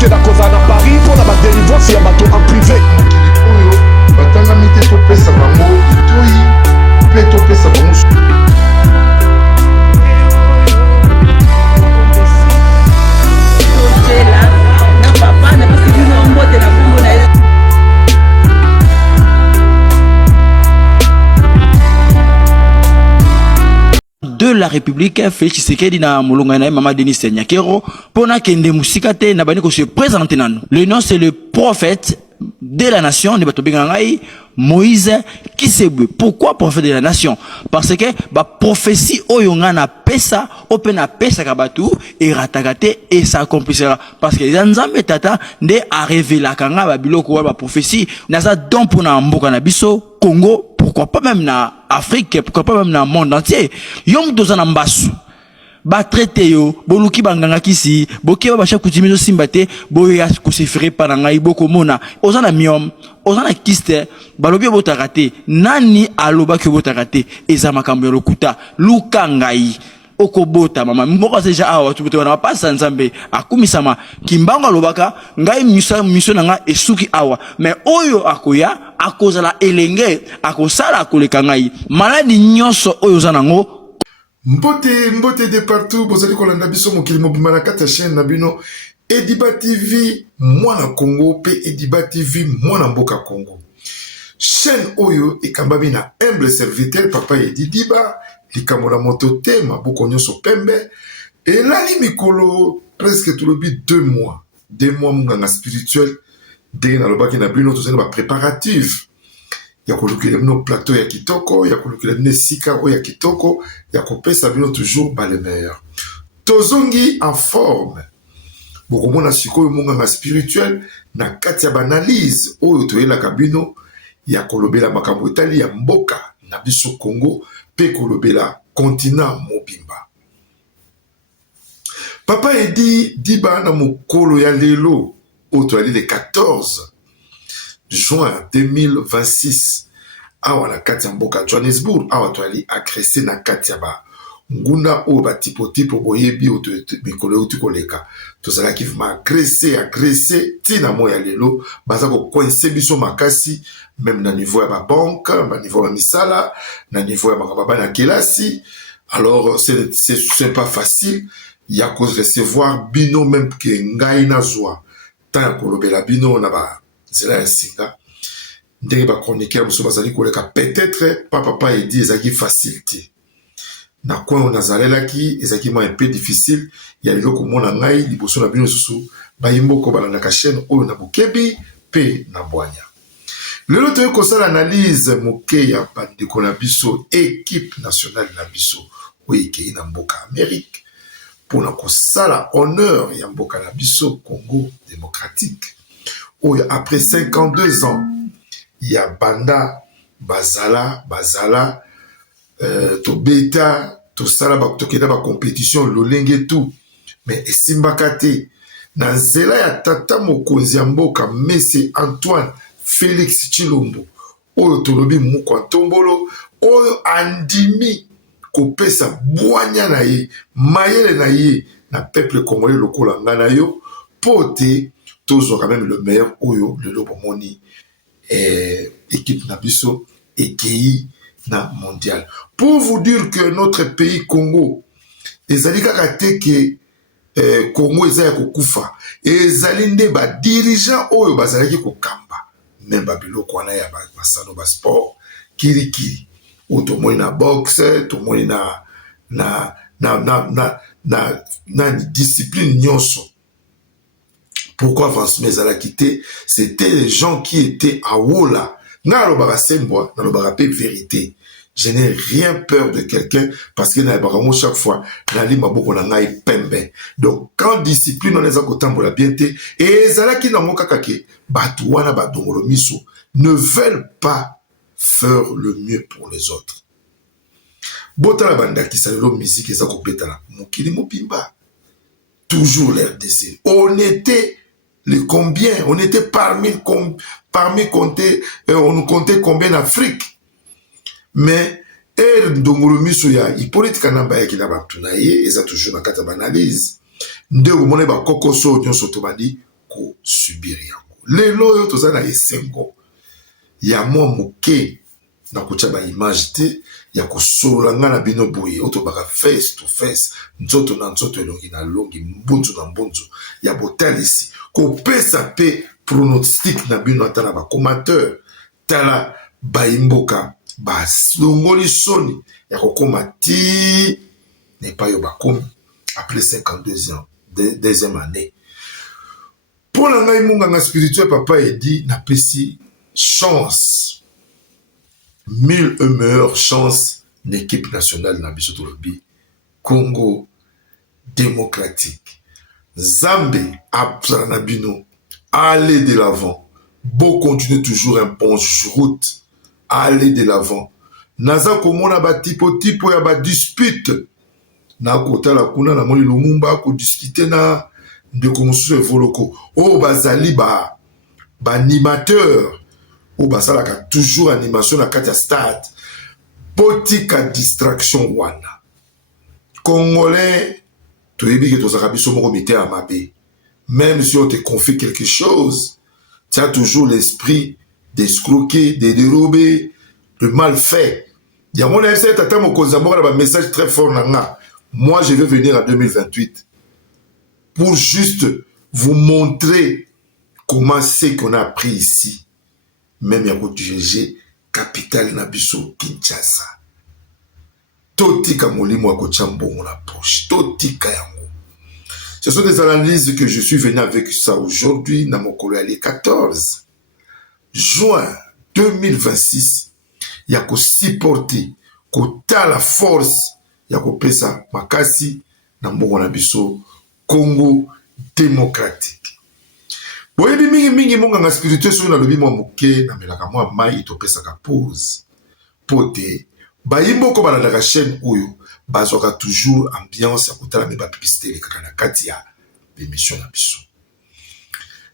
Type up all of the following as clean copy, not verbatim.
que la cause à Paris pour la délivrance et à bateau en privé. Batanga mite to pesa bango itoi pe to pesa bango. De la République, Félix Tshisekedi na molonga na Mama Denis Nyakero pona kende musika te na bani ko se présenter nanu. Le nom c'est le prophète de la nation de Batobengangai Moïse Kisebwe. Pourquoi prophète de la nation? Parce que ba prophétie oyonga na pesa opena pesa kabatu et ratakate et ça accomplira parce que Nzambe tata nde a révélé kanga ba biloko ba prophétie na za don pona mboka na biso Congo. Pourquoi pas même na Afrique, pourquoi pas même dans le monde entier. Yom dozana mbasu. Ba traité yo, boluki banganga kisi, boke ba chaque coutume simbate, boya kusifere pananga iboko mona. Ozana miom, ozana kiste, balobi botakate, nani aloba ke botakate, eza makambo ya lokuta, lukangai. Okobota mama mboka seja awa tubuto wana pasa nzambe akumisama kimbango alobaka ngai miso nanga esuki awa mais oyo akoya akozala elenge akosala akoleka ngai maladi nyonso oyo zanango mbote de partout bozali kolanda biso mokili mobimba na kati ya chaîne na bino Ediba TV mwana Congo pe Ediba TV mwana mboka Congo chaîne oyo ekambami na humble serviteur papa Ediba likambo na moto te maboko nyonso pembe elali mikolo presque tout le but 2 mois munganga spirituel ndenge nalobaki na bino tozali ba préparatif ya kolukela bino plateau ya kitoko ya kolukela bino sika oyo ya kitoko ya kopesa bino toujours ba le meilleur tozongi en forme bokomona sikoyo munganga spirituel na kati ya banalise oyo toyelaka bino ya kolobela makambo etali ya mboka na biso Congo pe kolobela continent mobimba. Papa Edi Diba na mokolo ya lelo otoali le 14 juin 2026 awa na kati ya mboka Johannesburg awa toali agressé na kati ya ba ngunda o ba tipo boyebi oto mikolo uti koleka tozalaki vima agressé tina moya lelo baza ko coincer biso makasi même na niveau ya ba banque na niveau ya misala na niveau ya makaba na kelasi alors c'est pas facile ya ko recevoir bino même que ngai na zwa ta kolobela bino na ba zela ya singa ndenge ba chroniqueur muso bazali koleka peut-être papa Edi ezaki facilité na quoi on a zalelaki ezaki mo un peu difficile ya loko mona ngai liboso na bino susu ba yimboko balanda ka chaîne oyo na bokebi pe na bwanya lelo to ko sala analyse moke ya bandeko na biso équipe nationale na biso oyo na mboka Amérique pour na ko sala honneur ya mboka na biso Congo démocratique oyo après 52 ans ya banda bazala to beta to sala ba tokenda ba compétition lolenge tout mais esimbaka te na nzela ya tata mokonzi ya mboka Messi Antoine Félix Tshilombo oyo tolobi muko ntombolo oyo andimi kopesa bwanya na ye mayele na ye na peuple congolais lokola ngana yo pote tozo quand même le meilleur oyo le lobomoni équipe na biso ekei na mondial. Pour vous dire que notre pays Congo, ezali kaka te ke Congo ezali kokufa, ezali nde ba dirigeant oyo bazalaki kokamba, même ba biloko wana ya ba sano ba sport, kirikiri, ou to moi na boxe, to moi na discipline nyonso. Pourquoi France Mezala quitté? C'était les gens qui étaient à Wola. Vérité. Je n'ai rien peur de quelqu'un parce que chaque fois, donc, quand discipline, on les a pour la bienté, et Zalaki ne veulent pas faire le mieux pour les autres. Botala banda qui s'allume musique et ça compétala. Mokili mopimba. Toujours l'air d'essai. On était les combien? On était parmi compter, on nous comptait combien d'Afrique. Mais, Ndongolomiso ya, Hippolyte Kanamba ya kilaba tunaye, et ça toujours na kata banalise. Nde umone ba kokoso nyon sotobandi, ko subir yango. Lelo yo toza na esengo ya mwa moke na kotia ba image te ya kosolola nga na bino boye otobaka face to face nzoto na nzoto elongi na longi mbunzu na mbunzu ya botalisi kopesa pe pronostic na bino ata na bakomateur tala baimboka baslongoli soni ya kokoma ti nepa yo bakomi après 52 ans deuxième année. Pour la ngai munganga spirituel papa edi na pesi chance 1000 meilleures chances l'équipe nationale na biso tolobi Congo démocratique. Zambé apra na bino allez de l'avant. Beau continuer toujours un bon route. Allez de l'avant. Naza komona ba tipo ya ba dispute. Na kota la kuna na moni Lumumba ko discuter na ndeko mosusu evoloko. O bazali ba animateur. O basalaka toujours animation na kati ya stade. Potika distraction wana. Congolais, tu es bien que tu as biso moko mité à mabe. Même si on te confie quelque chose, tu as toujours l'esprit d'escroquer, de dérober, de mal fait. Il y a mon essai, tu as un message très fort. Moi, je vais venir en 2028 pour juste vous montrer comment c'est qu'on a appris ici. Même il y a un GG, capitale Nabiso, Kinshasa. Totika molimo akochambongo la poche. Totika yango. Ce sont des analyses que je suis venu avec ça aujourd'hui dans mon collier 14 juin 2026. Il y a qu'à supporter, qu'à la force, il y a qu'à pesa makasi dans mon biso Congo démocratique. Boyebi mingi monga spirituel sur na lobi mo moke na melaka mo mai to pesa ka pause. Pote bayimbo ko bala la chaîne oyo bazoka toujours ambiance ya kotala me ba publicité le kaka na kati ya émission na biso.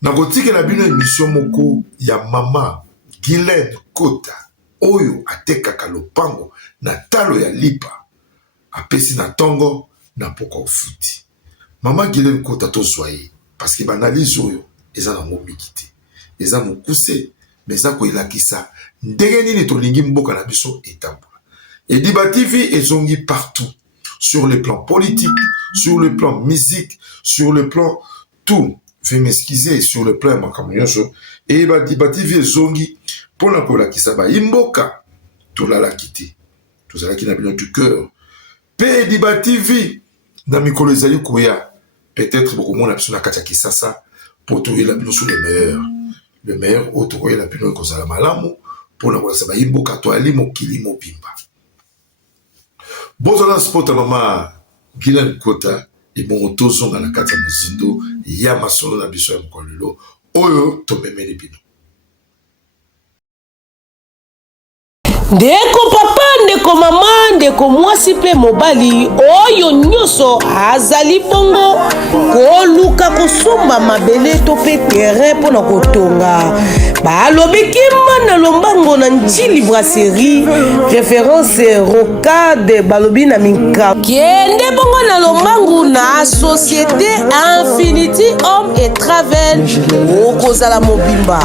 Na kotike na bino émission moko ya mama Guylaine Kota oyo atekaka lopango na talo ya lipa apesi na tongo na poko ofuti. Mama Guylaine Kota to soye parce que banalise oyo eza na mobikité. Eza mokuse mais eza ko ilakisa ndenge nini tolingi mboka na biso etambola. Et Diba TV ezongi partout, sur le plan politique, sur le plan musique, sur le plan tout. Fais m'excuser sur le plan makamuyosho. Et Diba TV ezongi pour la kola qui saba imboka tout la quitté. Tout ça qui n'a bien du cœur. P Diba TV dans mikolo ezali koya peut-être beaucoup moins absolument katia kisasa pour trouver la bino sous le meilleur autre la bino kozala malamu pour la kola saba imboka to ali mokili mobimba. Bonjour sport mama Guylaine Kota et bon tozo na kati ya mozindo ya masolo na biso ya mkolelo oyo to memeli bino. Ndeko papa, ndeko mama, ndeko mwasi pe mobali oyo nyoso azali bongo koluka kosomba mabele to pe terrain pona kotonga balobi kima na lombango na Njili brasserie référence rocade balobi na minka kende bongo na lombango na société Infinity Home et Travel okozala mobimba.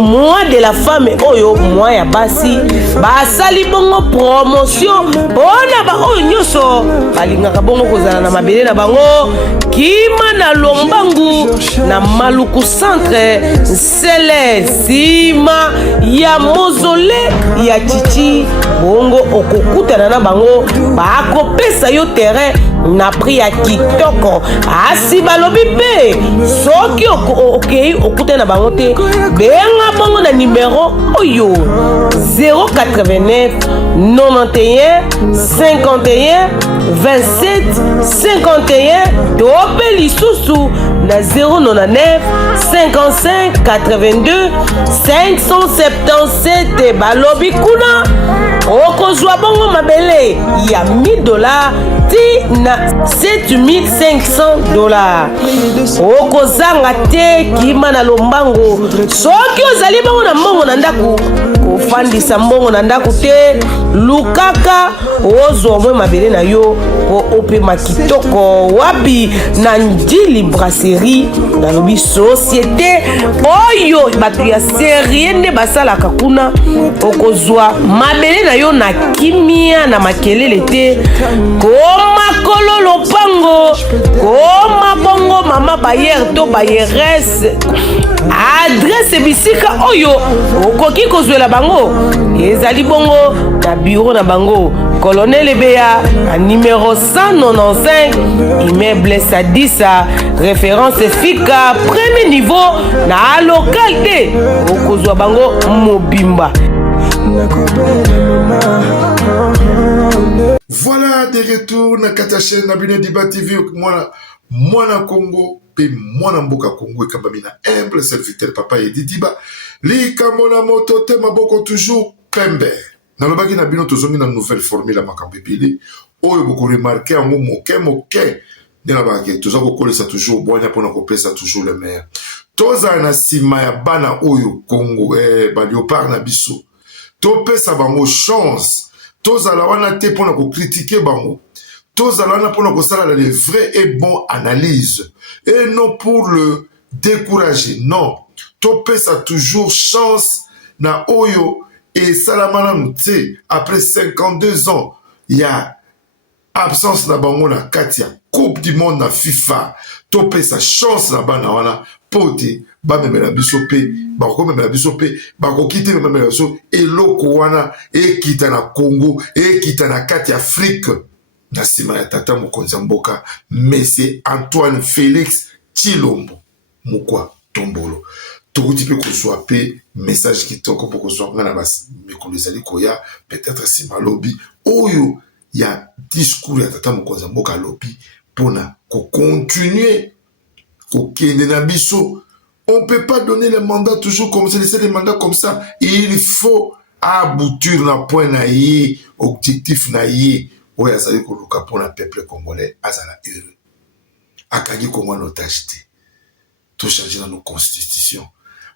Moi de la femme oyo moi ya basi basali bongo promotion bona ba oyo nyoso balingaka bongo kozala na mabele na bango kima na lombangu na maluku centre sele sima ya mozole ya chichi bongo okokutana na bango bakopesa yo terrain na prix ya kitoko asi balobi pe soki okei okutana bango te benga bongo na numéro oyo 089 91 51 27 51 tope lisusu na 099 55 82 577 balobi kuna okozwa bongo mabele ya $1000 ti na $7500 okozanga te kima na lombango soki ozali bongo na mbongo na ndako kofandisa mbongo na ndako te, lukaka ozwa mwe mabele na yo po opema kitoko. Wapi na Njili brasserie nalobi société oyo bato ya serie nde basalaka kuna, okozwa mabele na yo na kimia na makelele te. Koma kololo pango, koma bongo mama bayer to bayerese, adresse bisika oyo okoki kozwela bango ezali bongo na bureau na bango Colonel Ebeya à numéro 195 immeuble Sadissa, référence FICA premier niveau na localité okozwa bango mobimba. Voilà de retour na katache na bine Diba TV mwana Congo pe mwana mboka Congo ekambami na humble serviteur papa Edi Diba likambo na moto te maboko toujours pembe. Nalobaki na bino tozongi na nouvelle formule ya makambo ebele oyo boko remarquer yango moke ndena bake toza kokolesa toujours bwanya mpona kopesa toujours le meilleur. Tozala na nsima ya bana oyo Congo baliopard na biso topesa bango chance. Tozala wana te mpona kokritike bango, tozala wana mpona kosala les vraies et bonnes analyses et non pour le décourager. Non, topesa toujours chance na oyo et salamana mute après 52 ans il y a absence na bango na kati ya coupe du monde na FIFA. Topesa chance na bana wana pote bamemela biso pe bakomemela biso pe bakokite bamemela biso eloko wana ekita na Congo ekita na kati Afrique na nsima ya tata mokonzi ya mboka Monsieur Antoine Félix Tshilombo Mokwa Tombolo. Tokuti pe kozwa pe message kitoko po kozwa nga na mikolo ezali koya peut-être nsima lobi oyo ya discours ya tata mokonzi ya mboka lobi pona continuer kokende na biso. On ne peut pas donner les mandats toujours comme ça, laisser les mandats comme ça. Il faut aboutir na point na ye, objectif na ye. Oya zali koluka pour le peuple congolais, azala heureux. Akagi Congo en otage te. Tout changer dans nos constitutions.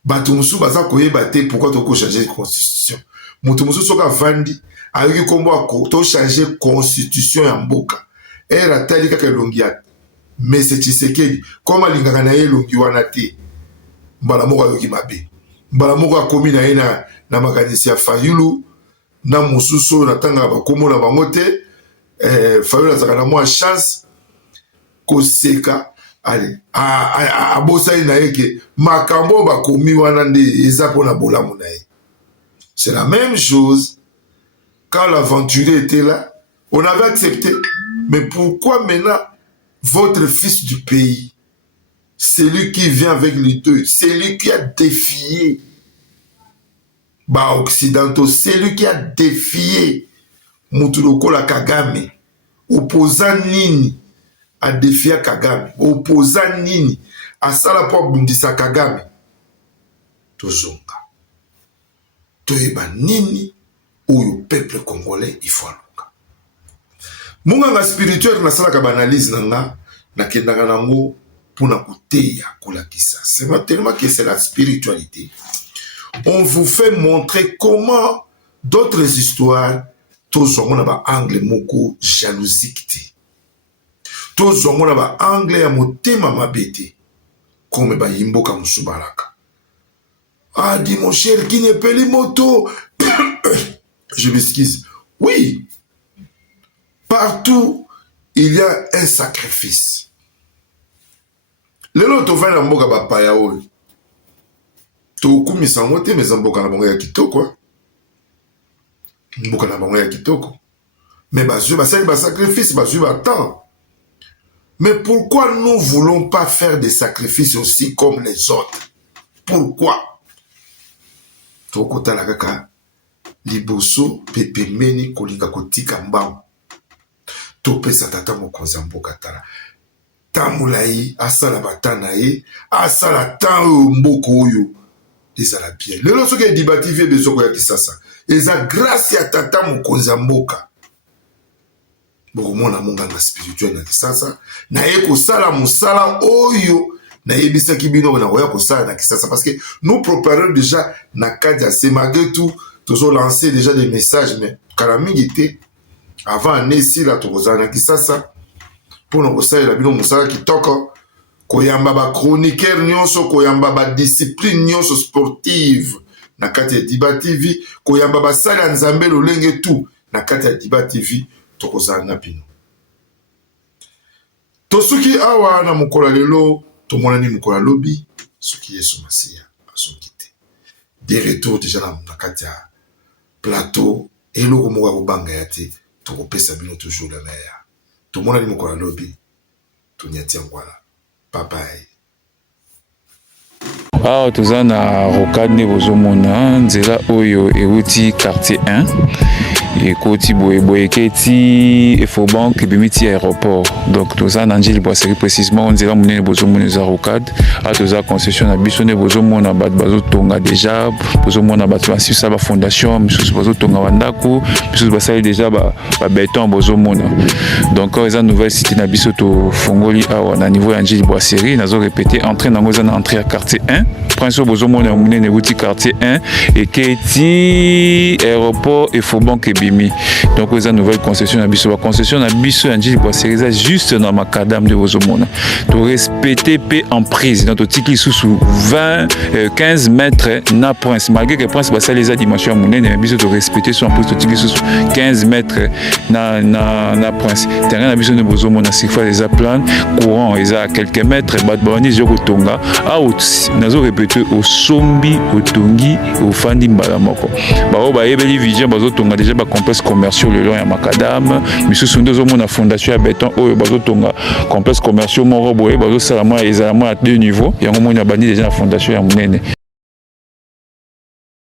Bato musu baza koyeba te pourquoi toko changer constitution. Mutu musu soka vandi, ayoki kombo ako to changer constitution ya mboka. Era tali kaka longia. Mais c'est Tshisekedi. Comme alingaka na ye longi wana te. Mbala moko ayoki mabe. Mbala moko akomi na ye na makanisi ya Fayulu na mosusu na tanga bakomo na bango te. Fayulu azaka na mwa chance koseka ale abosai na ye ke makambo bakomi wana nde eza mpona bolamu na ye. C'est la même chose quand l'aventurier était là. On avait accepté. Mais pourquoi maintenant votre fils du pays, celui qui vient avec les deux, celui qui a défié occidentaux, celui qui a défié Mutuloko la Kagame, opposant Nini a défié Kagame, opposant Nini a Salapo Bundisa Kagame, Tozonga, Toeba Nini ou le peuple congolais il faut. Munganga spirituel na sala ka banalise nanga na kendanga nango pona kuteya kolakisa. C'est tellement que c'est la spiritualité. On vous fait montrer comment d'autres histoires tozongo na ba angle moko jalousique te. Tozongo na ba angle ya motema mabete comme ba yimboka musubalaka. Ah dit mon cher qui ne peli moto. Je m'excuse. Oui. Partout, il y a un sacrifice. Lelo to vana mboka bapaya oyo. To kumisa ngote meza mboka na bango ya kitoko. Mboka na bango ya kitoko. Mais bazui basali ba sacrifice, bazui ba temps. Mais pourquoi nous voulons pas faire des sacrifices aussi comme les autres? Pourquoi? To kota la kaka liboso pepe meni kolinga kotika mbao. Topesa tata mokonzi mboka tala tamulai asala batana ye asala tan mboko oyo ezala bien lelo soki Diba TV bezoko ya kisasa eza grâce ya tata mokonzi mboka bokomona monganga spirituel na kisasa na ye kosala musala oyo na yebisaki bino na koya kosala na kisasa parce que nous préparons déjà na kadi ya malgré tout toujours lancé déjà des messages, mais Karamigi était avant Nessi la Tozana qui ça pour nous conseiller la bino musala qui toko koyamba ba chroniqueur nyonso koyamba ba discipline nyonso sportive na kati ya Diba TV koyamba ba sala nzambe lolenge tout na kati ya Diba TV tokozana na bino tosuki awa na mukola lelo tomonani mukola lobi suki Yesu Masia asokite des retours déjà na kati ya plateau eloko moko kobanga ya te tokopesa bino toujours la mer tomonani mukola lobi tonyati ngwala papai awa toza na rocade nde bozomona nzela oyo euti quartier 1 ekoti boye eketi Efobank ebimi ti aéroport donc toza na Njili Boiserie précisément nzela monene bozomona eza rocade awa toza concession na biso nde bozomona bato bazotonga déjà bozomona bato basisa bafondation misusu bazotonga bandako misusu basali déjà babéton bozomona donc awa eza nouvelle cité na biso tofongoli awa na niveau ya Njili Boiserie nazo répéter entrée nango eza na entrée ya quartier 1 prince bozomona ya monene euti quartier 1 eketi aéroport Efobank ebimi donc eza nouvelle concession na biso ba concession na biso ya Njili Boiserie eza juste na makadam de bozomona to respecter pe en prise donc tiki sous 15 mètres na prince malgré que prince basali eza dimension ya monene na biso to respecter sur en prise to tiki sous 15 mètres na prince terrain na biso ne bozomona surface eza plan courant eza à quelques mètres bat bani zo kotonga out nazo répéter au sombi au tongi au fandi mbala moko ba ba yebeli vision bazotonga déjà ba complexe commerciaux le long ya makadam misusu ndozo mona fondation ya béton oyo bazotonga complexe commerciaux moko boye bazosala moi ezala moi à 2 niveaux yango mona bandi déjà la fondation ya monene